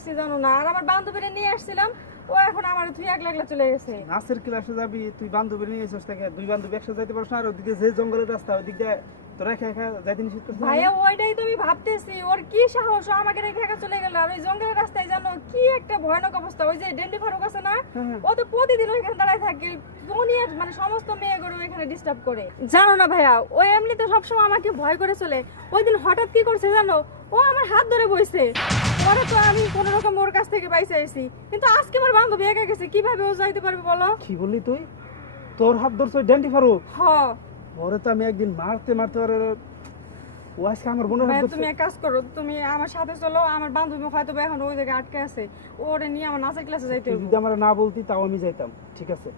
আসছি জানো না, আর আমার বান্ধবীরা নিয়ে আসছিলাম, ও এখন আমার তুই একলা একলা চলে গেছে। নাচের ক্লাসে যাবি, তুই বান্ধবী নিয়ে এসেছিস থেকে, দুই বান্ধবী একসাথে যাইতে পারছ না? আর ওদিকে যে জঙ্গলের রাস্তা, ওদিক দিয়ে তোরা একা একা যাইতে নিষেধ করছিস না? ভাইয়া ওইটাই তো আমি ভাবতেছি, ওর কি সাহস, ও আমাকে রেখে একা চলে গেল। আর ওই জঙ্গলের রাস্তায় জানো কি একটা ভয়ানক অবস্থা, ওই যে ডেন্ডি ফারুক আছে না, ও তো প্রতিদিন ওইখানে দাঁড়ায় থাকে, দুনিয়ার মানে সমস্ত মেয়েগুলো ওইখানে ডিস্টার্ব করে। জানো না ভাইয়া, ও এমনিতে সবসময় আমাকে ভয় করে চলে। ওই দিন হঠাৎ কি করছে জানো, ও আমার হাত ধরে বইছে। পরে তো আমি কোন রকম ওর কাছ থেকে বাইসে আইছি, কিন্তু আজকে আমার বান্ধবী একা গেছে, কিভাবে ও যাইতে পারবে বলো? কি বললি তুই? তোর হাত ধরছ ড্যান্ডি ফারুক? হ ওরে তো আমি একদিন মারতে মারতে ওরে, ও আজকে আমার বোনের হাত ভাইয়া, ধরছে। তুমি এক কাজ করো, তুমি আমার সাথে চলো। আমার বান্ধবী হয়তো বা এখন ওই জায়গায় আটকে আছে, ওরে নিয়ে আমার নাচের ক্লাসে যাইতে তুই হবে। যদি আমার না বলতি তাও আমি যাইতাম, ঠিক আছে?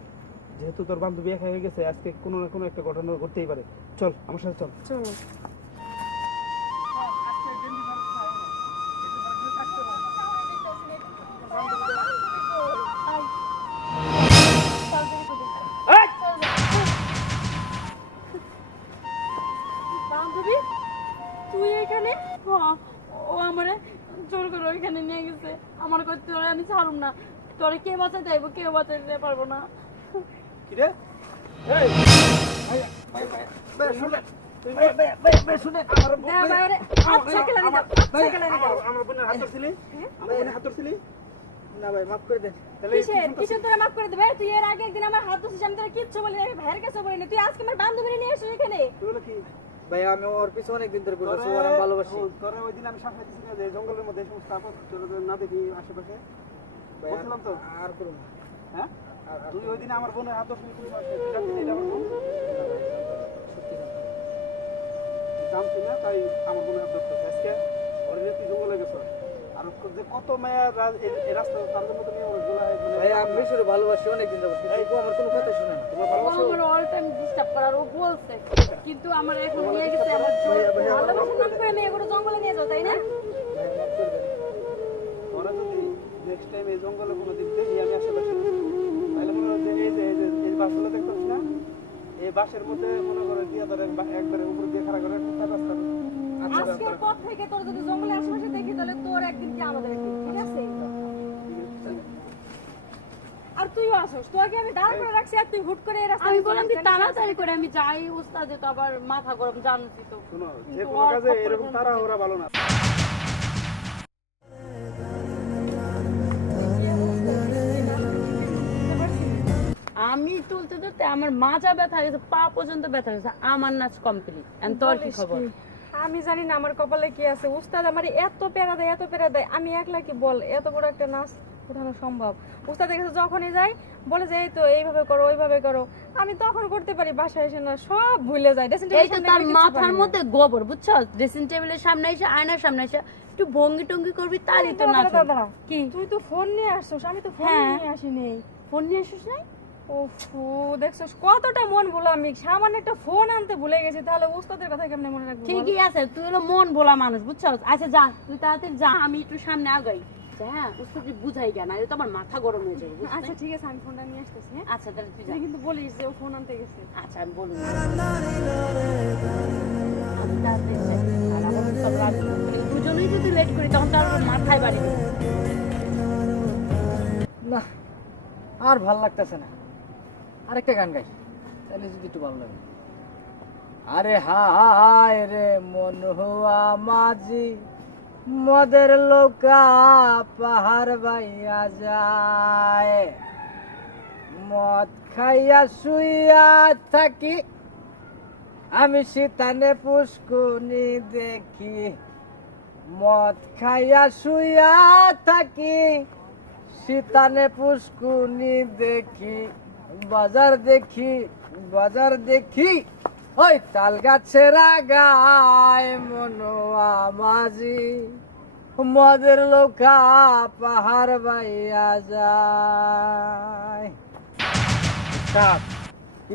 যেহেতু তোর বান্ধবী একা হয়ে গেছে, আজকে কোনো না কোনো একটা ঘটনা ঘটতেই পারে। চল আমার সাথে চল। চলো। বান্ধবী তুই এখানে? ও আমারে জোর করে ওইখানে নিয়ে গেছে। আমার করতে ওরে আমি ছাড়ুম না। তোরে কে বাঁচাতে যাইব, কেউ বাঁচাতে পারবো না। কি রে? এই শুনে শুনে আমার দে ভাই ওরে, আচ্ছা কেলা নিয়ে যাও, আচ্ছা কেলা নিয়ে যাও। আমার বোনের হাত ধরছিলি? আমার বোনের হাত ধরছিলি? না ভাই, মাফ করে দে। তাহলে কিসের তোরা মাফ করে দেবে? তুই এর আগে একদিন আমার হাত ধরছিস, আমি তোরা কিচ্ছু বলি না, আমি ভাইয়ের কাছে বলি না, তুই আজকে আমার বান্ধবী নিয়ে এসেছিস এখানে। তুই বলে কি? ভাই আমি ওর পিছনে অনেকদিন ধরে ঘুরতেছি, ওর আমি ভালোবাসি। তোরা ওই দিন আমি সামলাইতেছি না যে জঙ্গলের মধ্যে এই সমস্ত আপদ তোরা যদি না দেখি আশেপাশে, ভাই বলছিলাম তো। আর করুন না। হ্যাঁ, তুই ওই দিন আমার বোনের হাত ধরছিলি, তুই জানতি না এটা আমার বোন? সত্যি কথা। তুই জানতি না, তাই আমার বোনের হাত ধরছিস। আজকে ওর নিয়ে তুই জঙ্গলে গেছ, আর যে কত মেয়ের এই রাস্তা, তার জন্য তুমি ওগুলা ভাই আমি বেশি ভালোবাসি অনেকদিন যাবো, কিন্তু ও আমার কোনো কথা শুনে না। তোমার ও ভালোবাসো? আমার অল টাইম ডিস্টার্ব করার, ও বলছে, কিন্তু আমার এখন নিয়ে গেছে আমার জোর। ভালোবাসার নাম করে মেয়েগুলো জঙ্গলে নিয়ে যাও, তাই না? ভাই মাফ করে দেন। ওরা যদি নেক্সট টাইম এই জঙ্গলে কোনো দিক দেখি আমি আশেপাশে, তাহলে মনে হয় যে এই বাসগুলো দেখতেছ না, এই বাসের মধ্যে মনে করে দিয়ে ধরে একবারে উপর দিয়ে খাড়া করে একটা রাস্তা। আজকের পর থেকে তোর যদি জঙ্গলে আশেপাশে দেখি, তাহলে তোর একদিন কি আমাদের একদিন, ঠিক আছে? আর তুইও আসোস, তোকে আমি দাঁড় করে রাখছি, আর তুই হুট করে এই রাস্তায় আমি চলে বললাম কি আসছিস। তাড়াতাড়ি করে আমি যাই, উস্তাদে তো আবার মাথা গরম, জানছি তো। শোনো, যে কিন্তু কোনো ওর কাজে খপ্পরে এরকম কোনো তাড়াহুড়া ভালো না। আমি তুলতে তুলতে আমার মাজা ব্যথা গেছে, পা পর্যন্ত ব্যথা গেছে, আমার নাচ কমপ্লিট। এন্ড তোর কি বলিস খবর? কি? আমি জানি না আমার কপালে কি আছে, উস্তাদ আমার এত প্যারা দেয়, এত প্যারা দেয়, আমি একলা কি বল এত বড় একটা নাচ উঠানো সম্ভব? উস্তাদের কাছে যখনই যাই বলে যে এই তো এইভাবে করো ওইভাবে করো, আমি তখন করতে পারি, বাসায় এসে না সব ভুলে যাই। ড্রেসিং এই তো তার মাথার মধ্যে গোবর, বুঝছো? ড্রেসিং টেবিলের সামনে এসে, আয়নার সামনে এসে একটু ভঙ্গি টঙ্গি করবি, তারই তো নাচ হবে। কি তুই তো ফোন নিয়ে আসছিস, আমি তো ফোন হ্যাঁ। নিয়ে আসিনি। ফোন নিয়ে আসিস নাই? ওফো, দেখছস কতটা মন ভোলা, আমি সামান্য একটা ফোন আনতে ভুলে গেছি, তাহলে উস্তাদের কথা কেমনে মনে রাখবো বল? ঠিকই আছে, তুই হলো মন ভোলা মানুষ, বুঝছো? আচ্ছা যা, তুই তাড়াতাড়ি যা, আমি একটু সামনে আগাই। হ্যাঁ, উস্তাদ বুঝাই কেন, এটা তো আমার মাথা গরম হয়ে যাবে, বুঝছিস? আচ্ছা ঠিক আছে, আমি ফোনটা নিয়ে আসতেছি। হ্যাঁ, আচ্ছা তাহলে তুই যা। তুই কিন্তু বলিস যে ও ফোন আনতে গেছে। আচ্ছা আমি বলবো। আমি তাড়াতাড়ি যাই। আর আমার উস্তাদ রাজি হবে। দুজনেই যদি লেট করি তখন তো আর আমার মাথায় বাড়ি দেবে। না আর ভাল লাগতেছে না, আরেকটা গান গাই তাহলে যদি একটু ভালো লাগে। আরে হায় রে মন হুয়া মাঝি, মদের লোকা পাহাড় বাইয়া যায়, মদ খাইয়া শুইয়া থাকি, আমি শীতানে পুষ্কুনি দেখি, মদ খাইয়া শুইয়া থাকি, শীতানে পুষ্কুনি দেখি, বাজার দেখি, বাজার দেখি, ওই তাল গাছের আগায় মনোয়া মাঝি, মদের লোকা পাহাড় বাইয়া যায়।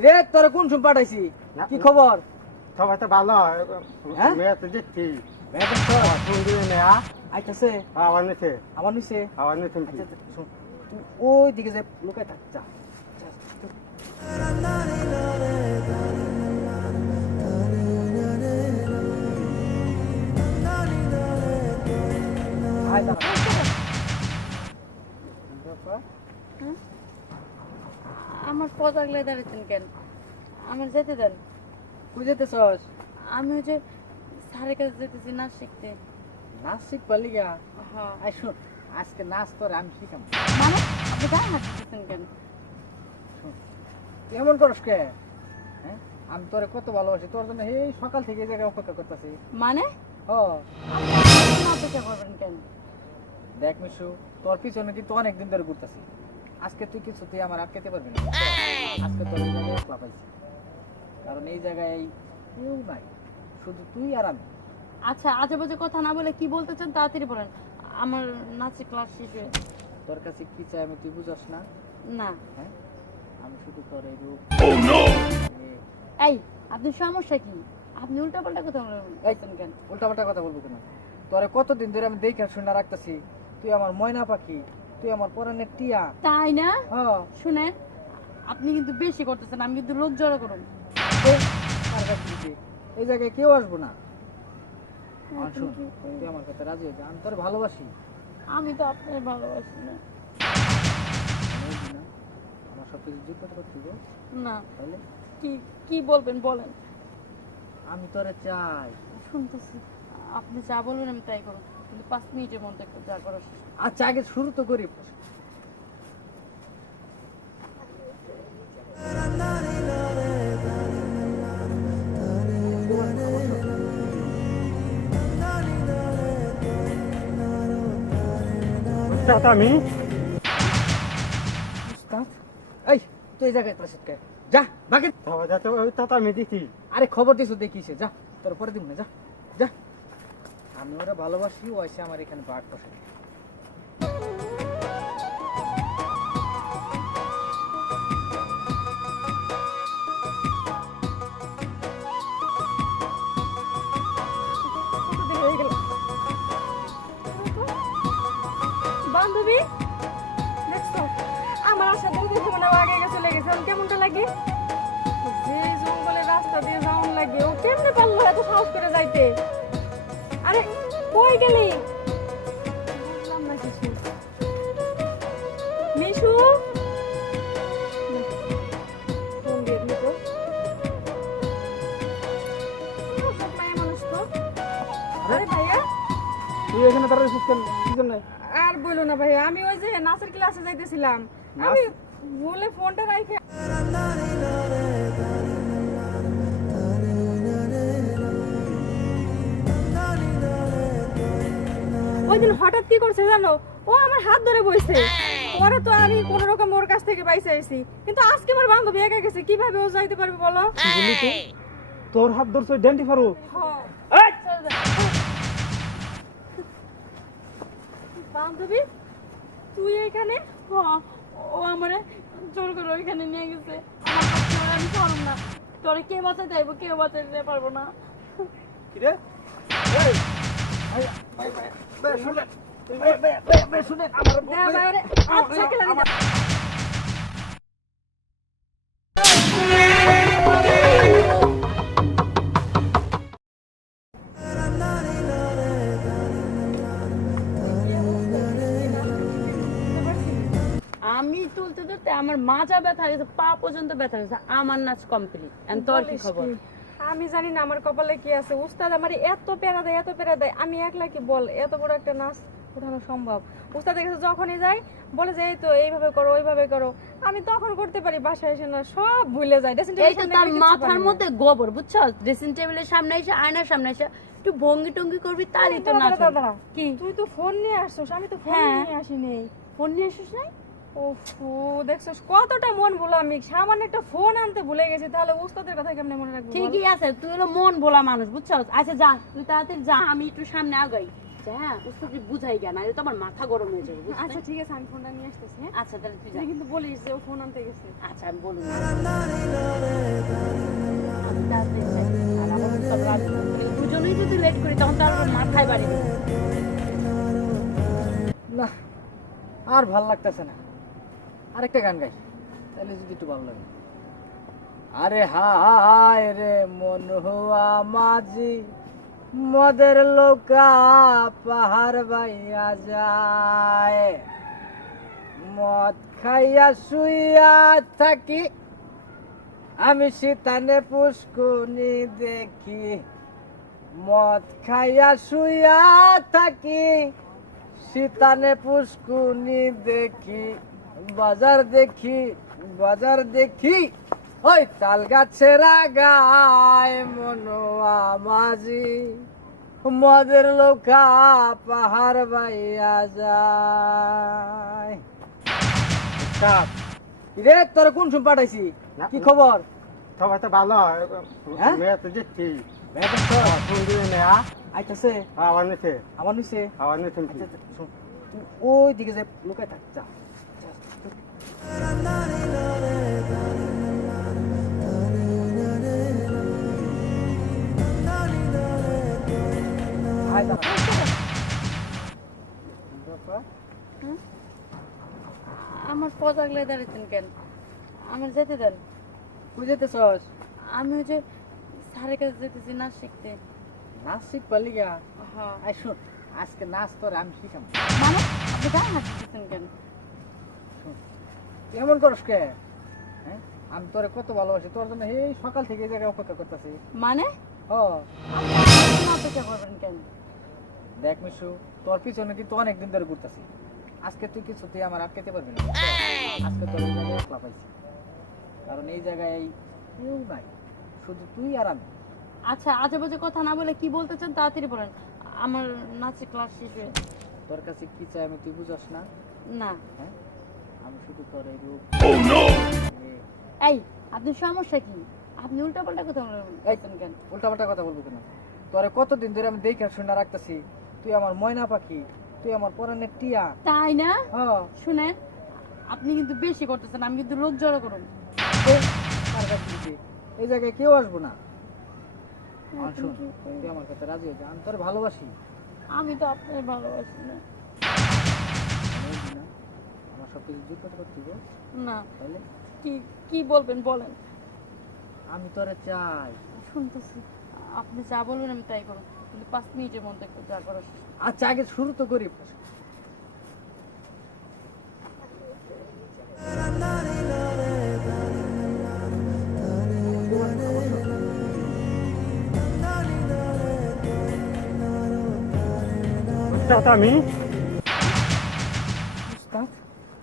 রে তোর কোন সুম পাঠাইছি, কি খবর? সবাই তো ভালো, হ্যাঁ? মেয়ে তো দেখছি। ফোন দিয়ে নেয়া আইতাছে আবার নিচ্ছে, আমার নিচে। আবার নিচ্ছে। আচ্ছা, আচ্ছা, শোন, তুই ওই দিকে যে লুকায় থাক, যা যা, যা। আয় দাঁড়া। হ্যাঁ? আমার পথ আগলে দাঁড়াচ্ছেন কেন? আমার যেতে দেন। তুই যেতেছস আমি ওই যে স্যারের কাছে যেতেছি নাচ শিখতে। নাচ শিখবার লিগা? হ্যাঁ। আই শোন, আজকে নাচ তোর আমি শিখাম। মানে আপনি গায়ে হাত দিতেছেন কেন? শোন, তুই এমন করস কে? হ্যাঁ, আমি তোরে কত ভালোবাসি, তোর জন্য এই সকাল থেকে এই জায়গায় অপেক্ষা করতেছি। মানে ও আপনি অপেক্ষা করবেন কেন? দেখ মিশু, তোর পিছনে কিন্তু অনেকদিন ধরে ঘুরতেছি। আজকে তুই কিছুতেই আমার আটকাতে পারবি না। আজকে তোর এই জায়গায় একলা পাইছি, কারণ এই জায়গায় কেউ নাই, শুধু তুই আর আমি। আচ্ছা, আজে বাজে কথা না বলে কি বলতে চান তাড়াতাড়ি বলেন। আমার নাচের ক্লাস শেষ হয়ে। তোর কাছে কি চাই আমি তুই বুঝাস না? না। হ্যাঁ, আমি শুধু তোর এই রূপ এই, আপনার সমস্যা কি? আপনি উল্টাপাল্টা কথা বলছেন কেন? উল্টাপাল্টা কথা বলবো কেন? তোরে কতদিন ধরে আমি দেখে শুনে রাখতেছি, তুই আমার ময়না পাখি, তুই আমার পরাণের টিয়া। তাই না? হ্যাঁ, শুনেন, আপনি কিন্তু বেশি করতেছেন। আমি কিন্তু লোক জড়ো করুন। কার কাছে দিতে? এই জায়গায় কেউ আসবো না। আর শোন, তুই আমার কাছে রাজি হয়ে যা, আমি তোর ভালোবাসি। আমি তো আপনার ভালোবাসি না। বুঝলি না? আমার সব কিছু জিজ্ঞাসা করতে গো, না, তাহলে কি কি বলবেন বলেন। আমি তোরে চাই। শুনতেছি, আপনি যা বলবেন আমি তাই করুন, কিন্তু 5 মিনিটের মধ্যে একটু যা করার শেষ করুন। আচ্ছা, আগে শুরু তো করি। আমি উস্তাদ, এই তুই এই জায়গায় প্রসিদ্ধ কে? যা বাকি। আমি দিচ্ছি। আরে খবর দিছো দেখিছে, যা তোর পরে দিব না, যা যা। আমি ওরা ভালোবাসি, ও এসে আমার এখানে বাঘ বসে। বান্ধবী দেখছো আমার আশা ধরে দেখে মনে হয় আগে আগে চলে গেছে। এখন কেমনটা লাগে? যে জঙ্গলের রাস্তা দিয়ে যাওয়ান লাগে, ও কেমনে পারলো এত সাহস করে যাইতে? আরে কই গেলি? বুঝলাম না কিছু। মিশু, ফোন দিয়ে দিই তো। সব মায়া মানুষ তো। আরে ভাইয়া, তুই এখানে দাঁড়িয়েছিস কেন? কি জন্য? আর বলো না ভাই, আমি ওই যে নাচের ক্লাসে যাইতেছিলাম, আমি বলে ফোনটা রাইখে ওই দিন হঠাৎ কি করছে জানো, ও আমার হাত ধরে বইছে। পরে তো আমি কোন রকম ওর কাছ থেকে বাইসে আইছি, কিন্তু আজকে আমার বান্ধবী একা গেছে, কিভাবে ও যাইতে পারবে বলো? কি বললি তুই? তোর হাত ধরছে ডেন্টি ফারুক? হ্যাঁ। বান্ধবী তুই এখানে? ও আমারে জোর করে ওইখানে নিয়ে গেছে। আমার হাত ধরে আমি পারব না। তোরে কে বাঁচাতে চাইবো, কেউ বাঁচাতে পারবো না। কি রে? এই ভাই ভাই বে শুনে বে শুনে আমার দে বাইরে আচ্ছা খেলা দিবা। আমি তুলতে তুলতে আমার মাজা ব্যথা গেছে, পা পর্যন্ত ব্যথা গেছে। আমার নাচ কমপ্লিট। এন্ড তোর কি বলিস খবর? কি? আমি জানি না আমার কপালে কি আছে। উস্তাদ আমার এত প্যারা দেয়, এত প্যারা দেয়, আমি একলা কি বল এত বড় একটা নাচ উঠানো সম্ভব? উস্তাদের কাছে যখনই যাই বলে যে এই তো এইভাবে করো ওইভাবে করো, আমি তখন করতে পারি, বাসায় এসে না সব ভুলে যাই। ড্রেসিং এই তো তার মাথার মধ্যে গোবর, বুঝছো? ড্রেসিং টেবিলের সামনে এসে, আয়নার সামনে এসে একটু ভঙ্গি টঙ্গি করবি, তারই তো নাচ হবে। কি তুই তো ফোন নিয়ে আসছিস, আমি তো ফোন হ্যাঁ। নিয়ে আসিনি। ফোন নিয়ে আসিস নাই? ওফো, দেখছস কতটা মন ভুলো আমি, সামান্য একটা ফোন আনতে ভুলে গেছি, তাহলে উস্তাদের কথা কেমনে মনে রাখবো বল? ঠিকই আছে, তুই হলো মন ভোলা মানুষ, বুঝছো? আচ্ছা যা, তুই তাড়াতাড়ি যা, আমি একটু সামনে আগাই। হ্যাঁ, উস্তাদ বুঝাই জ্ঞান, আর তো আমার মাথা গরম হয়ে যাবে, বুঝছিস? আচ্ছা ঠিক আছে, আমি ফোনটা নিয়ে আসতেছি। হ্যাঁ, আচ্ছা তাহলে তুই যা। তুই কিন্তু বলিস যে ও ফোন আনতে গেছে। আচ্ছা আমি বলুন। আমি তাড়াতাড়ি যাই। আর আমার উস্তাদ রাজি না। দুজনেই যদি লেট করি তখন তো আর আমার মাথায় বাড়ি দেবে। না, আর ভাল লাগতেছে না। আরেকটা গান গাই, তাহলে যদি একটু ভালো লাগে। আরে হায় রে মন হুয়া মাঝি, মদের লোকা পাহাড় বাইয়া যায়, মদ খাইয়া শুইয়া থাকি, আমি শীতানে পুষ্কুনি দেখি। মদ খাইয়া শুইয়া থাকি, শীতানে পুষ্কুনি দেখি। বাজার দেখি, বাজার দেখি, ওই তাল গাছের আগায় মনোয়া মাঝি, মদের লোকা পাহাড় বাইয়া যায়। রে তোর কোন শুন পাঠাইছি, কি খবর? সবাই তো ভালো হ্যাঁ? মেয়ে তো দেখছি বেতন তো ফোন দিয়ে নেয়া আইতাছে, আবার নিছে আমার নিচে। আবার নিছে আচ্ছা, আচ্ছা, শোন, তুই ওই দিকে যে লুকায় থাক, যা যা, তুই। আয় দাঁড়া। বাবা, আমার পথ আগলে দাঁড়িয়েছেন কেন? আমার যেতে দেন। কই যেতেছস? আমি ওই যে স্যারের কাছে যেতেছি নাচ শিখতে। নাচ শিখবার গা? হ্যাঁ। আই শোন, আজকে নাচ তোর আমি শিখাম। মানে আপনি গায়ে হাত দিতেছেন কেন? তুই এমন করস কে? হ্যাঁ, আমি তোরে কত ভালোবাসি, তোর জন্য এই সকাল থেকে এই জায়গায় অপেক্ষা করতেছি। মানে ও আপনি অপেক্ষা করবেন কেন? দেখ মিশু, তোর পিছনে কিন্তু অনেকদিন ধরে ঘুরতেছি। আজকে তুই কিছুতেই আমার আটকাতে পারবি না। আজকে তোর এই জায়গায় একলা পাইছি, কারণ এই জায়গায় কেউ নাই, শুধু তুই আর আমি। আচ্ছা, আজে বাজে কথা না বলে কি বলতে চান তাড়াতাড়ি বলেন। আমার নাচের ক্লাস শেষ হয়ে। তোর কাছে কি চাই আমি তুই বুঝাস না? না। হ্যাঁ, আমি শুধু তোর এই রূপ। এই, আপনার সমস্যা কি? আপনি উল্টাপাল্টা কথা বলছেন কেন? উল্টাপাল্টা কথা বলবো কেন? তোরে কতদিন ধরে আমি দেখে শুনে রাখতেছি, তুই আমার ময়না পাখি, তুই আমার পরাণের টিয়া। তাই না? হ্যাঁ, শুনেন, আপনি কিন্তু বেশি করতেছেন। আমি কিন্তু লোক জড়ো করুন। কার কাছে দিতে? এই জায়গায় কেউ আসবো না। আর শোন, তুই আমার কাছে রাজি হয়ে যা, আমি তোর ভালোবাসি। আমি তো আপনার ভালোবাসি না। বুঝলি না? আমার সব কিছু জিজ্ঞাসা করতে গো, না, তাহলে কি কি বলবেন বলেন। আমি তোরে চাই। শুনতেছি, আপনি যা বলবেন আমি তাই করুন, কিন্তু 5 মিনিটের মধ্যে একটু যা করার। আচ্ছা, আগে শুরু তো করি। আমি উস্তাদ,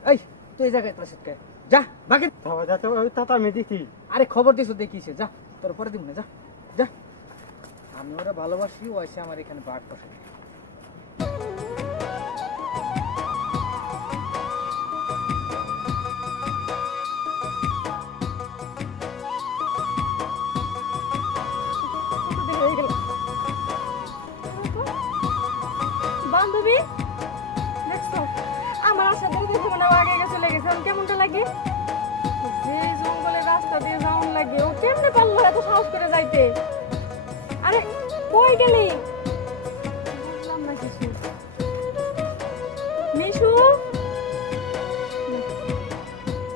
এই তুই এই জায়গায় তোর সাথে যা বাকি। সবাই যাতে ওই তাতা আমি দেখি আরে খবর দিছ দেখিস, যা তোর পরে দিব না, যা যা। আমি ওরা ভালোবাসি, ও এসে আমার এখানে বাঘ বসে। বান্ধবী দেখছো আমার আশা ধরে দেখে মনে হয় আগে চলে গেছে। এখন কেমনটা লাগে? যে জঙ্গলের রাস্তা দিয়ে যাওয়ান লাগে, ও কেমনে পারলো এত সাহস করে যাইতে? আরে কই গেলি? বুঝলাম না কিছু। মিশু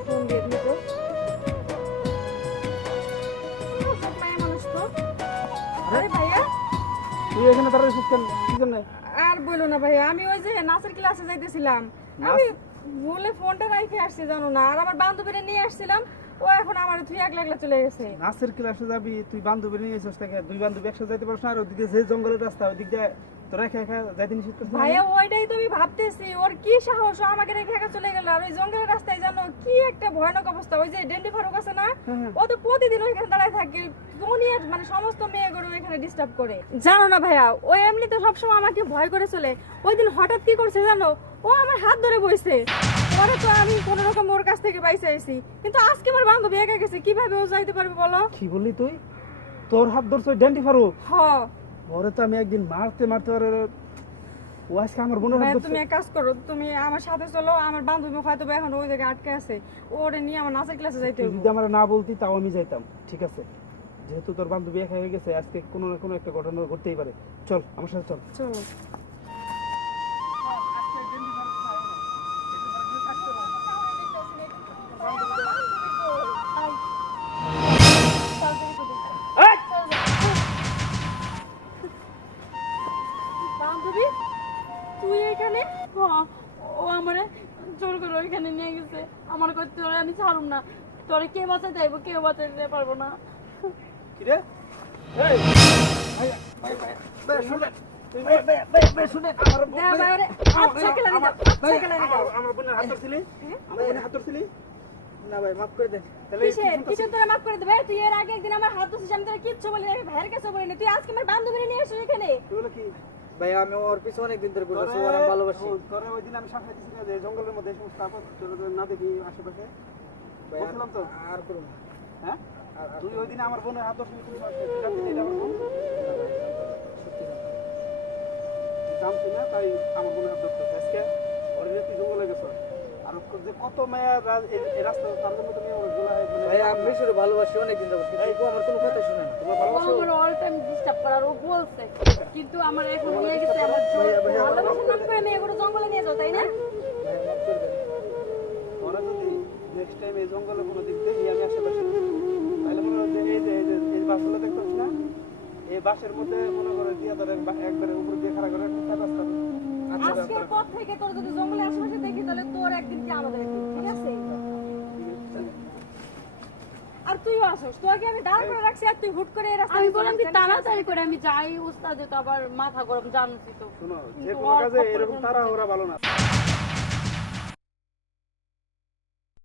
ফোন দিয়ে দিল তো। সব মায়া মানুষ তো। আরে ভাইয়া, তুই এখানে দাঁড়াইছিস কেন? কি জন্য? আর বইলো না ভাইয়া, আমি ওই যে নাচের ক্লাসে যাইতেছিলাম, আমি বলে ফোনটা রাইখে আসছি জানো না। আর আমার বান্ধবীরা নিয়ে আসছিলাম, ও এখন আমার তুই একলা একলা চলে গেছে। নাচের ক্লাসে যাবি, তুই বান্ধবী নিয়ে এসেছিস থেকে, দুই বান্ধবী একসাথে যাইতে পারছ না? আর ওদিকে যে জঙ্গলের রাস্তা, ওদিক দিয়ে তোরা একা একা যাইতে নিষেধ করছিস না? ভাইয়া ওইটাই তো আমি ভাবতেছি, ওর কি সাহস, ও আমাকে রেখে একা চলে গেল। আর ওই জঙ্গলের রাস্তায় জানো কি একটা ভয়ানক অবস্থা। ওই যে ডেন্ডি ফারুক আছে না, হ্যাঁ। ও তো প্রতিদিন ওইখানে দাঁড়ায় থাকে, দুনিয়ার মানে সমস্ত মেয়েগুলো এখানে ডিস্টার্ব করে। জানো না ভাইয়া, ও এমনিতে সবসময় আমাকে ভয় করে চলে। ওই দিন হঠাৎ কি করছে জানো, ও আমার হাত ধরে বইছে। পরে তো আমি কোনো রকম ওর কাছ থেকে বাইসে আইছি, কিন্তু আজকে আমার বান্ধবী একা গেছে, কিভাবে ও যাইতে পারবে বলো? কি বললি তুই? তোর হাত ধরছো ড্যান্ডি ফারুক? হ ওরে তো আমি একদিন মারতে মারতে ওরে, ও আজকে আমার বোনের হাত ভাইয়া, ধরছে। তুমি এক কাজ করো, তুমি আমার সাথে চলো। আমার বান্ধবী হয়তো বা এখন ওই জায়গায় আটকে আছে, ওরে নিয়ে আমার নাচের ক্লাসে যাইতে তুই হবে। যদি আমার না বলতি তাও আমি যাইতাম, ঠিক আছে? যেহেতু তোর বান্ধবী একা হয়ে গেছে, আজকে কোনো না কোনো একটা ঘটনা ঘটতেই পারে। চল আমার সাথে চল। চলো। বান্ধবী তুই এখানে? ও আমারে জোর করে ওইখানে নিয়ে গেছে। আমার কই তোরে আমি ছাড়ুম না, তোরে কে বাঁচাতে আইব, কেউ বাঁচাতে পারবো না। কি রে এই দেয়া ভাই ওরে হাত ছেকেলা নিয়ে যাও, হাত ছেকেলা নিয়ে যাও। আমার বোনের হাত ধরছিলি আমার বোনের হাত ধরছিলি না ভাই মাফ করে দেন। তাহলে কিসের তোরা মাফ করে দেবে? তুই এর আগে একদিন আমার হাত ধরছিস, আমি তোরা কিচ্ছু বলি না, আমি ভাইয়ের কাছে বলি না, তুই আজকে আমার বান্ধবীরে নিয়ে আসিস এখানে। এগুলো কি ভাই আমি ওর পিছনে অনেকদিন ধরে ঘুরতেছি, ওর আমি ভালোবাসি। তোরে ওই দিন আমি সাথে দিছি না যে জঙ্গলের মধ্যে এই সমস্ত আপদ তোরা না দেখি আশেপাশে ভাই বলছিলাম তো আর করুন না। হ্যাঁ তুই ওই দিন আমার বোনের হাত ধরছিলি তুই জানতি না এটা আমার বোন জানতি না তাই আমার বোনের হাত ধরতো আজকে ওর যে তুই জঙ্গলে গেছ আর যে কত মেয়া এই রাস্তা তার জন্য তুমি আমার গোলা ভাই আমি মিশুরে ভালোবাসি অনেকদিন যাবত, কিন্তু ও আমার কোনো কথা শুনে না। তোমার ও ভালোবাসো আমার অল টাইম ডিস্টার্ব করার, ও বলছে, কিন্তু আমার এখন নিয়ে গেছে আমার জোর। ভালোবাসার নাম করে মেয়েগুলো জঙ্গলে নিয়ে যাও, তাই না? ভাই মাফ করে দেন। ওরা যদি নেক্সট টাইম এই জঙ্গলে কোনো দিক দেখি আমি আশেপাশে তাহলে মনে হয় যে এই বাসগুলো দেখতেছ না এই বাসের মধ্যে মনে করে দিয়া ধরে একবারে উপর দিয়ে খাড়া করে একটা রাস্তা আজকের পর থেকে তোর যদি জঙ্গলে আশেপাশে দেখি তাহলে তোর একদিন কি আমাদের একদিন, ঠিক আছে? আর তুইও আসিস, তোকে আমি দাঁড় করে রাখছি আর তুই হুট করে এই রাস্তায় আমি বললাম কি চলে আসছিস। তাড়াতাড়ি করে আমি যাই, উস্তাদে তো আবার মাথা গরম, জানছি তো। শোনো যে কোনো কাজে এরকম তাড়াহুড়া ভালো না